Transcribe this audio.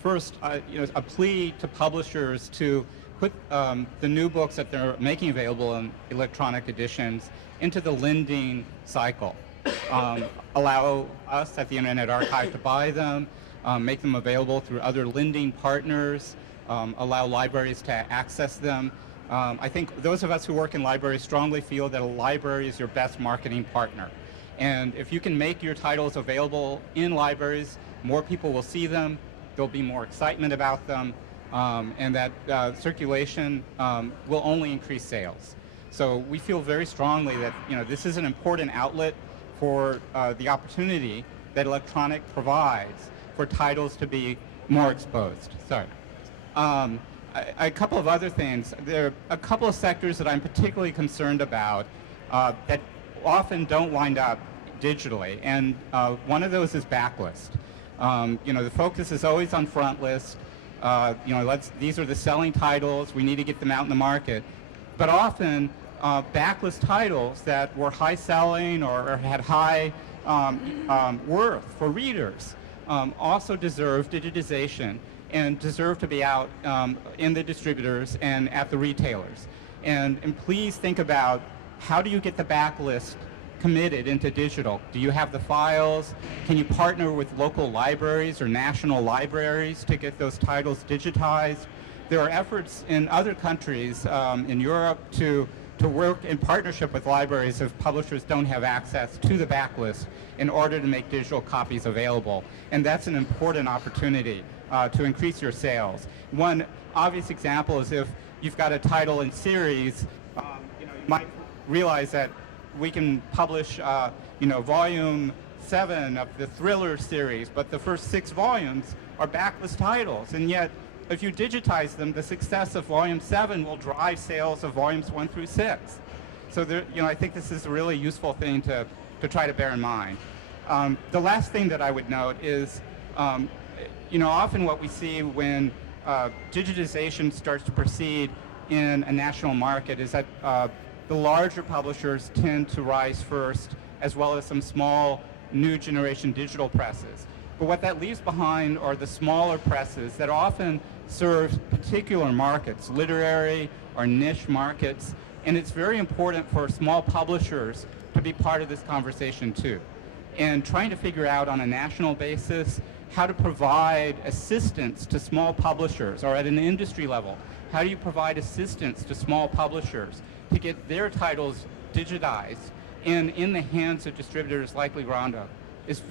First, a plea to publishers to put the new books that they're making available in electronic editions into the lending cycle. Allow us at the Internet Archive to buy them, make them available through other lending partners, allow libraries to access them. I think those of us who work in libraries strongly feel that a library is your best marketing partner. And if you can make your titles available in libraries, more people will see them, there'll be more excitement about them, and that circulation will only increase sales. So we feel very strongly that this is an important outlet for the opportunity that electronic provides for titles to be more exposed. Sorry. A couple of other things. There are a couple of sectors that I'm particularly concerned about that often don't wind up digitally, and one of those is backlist. The focus is always on front list. These are the selling titles. We need to get them out in the market. But often, backlist titles that were high selling or had high worth for readers also deserve digitization and deserve to be out in the distributors and at the retailers. And please think about, how do you get the backlist committed into digital? Do you have the files? Can you partner with local libraries or national libraries to get those titles digitized? There are efforts in other countries in Europe to work in partnership with libraries if publishers don't have access to the backlist in order to make digital copies available. And that's an important opportunity to increase your sales. One obvious example is if you've got a title in series, you might realize that we can publish, volume 7 of the thriller series, but the first 6 volumes are backlist titles, and yet if you digitize them, the success of volume 7 will drive sales of volumes 1 through 6. So there, I think this is a really useful thing to try to bear in mind. The last thing that I would note is, often what we see when digitization starts to proceed in a national market is that the larger publishers tend to rise first, as well as some small new generation digital presses. But what that leaves behind are the smaller presses that often serve particular markets, literary or niche markets, and it's very important for small publishers to be part of this conversation too. And trying to figure out on a national basis how to provide assistance to small publishers, or at an industry level, how do you provide assistance to small publishers to get their titles digitized and in the hands of distributors like Ligrando is very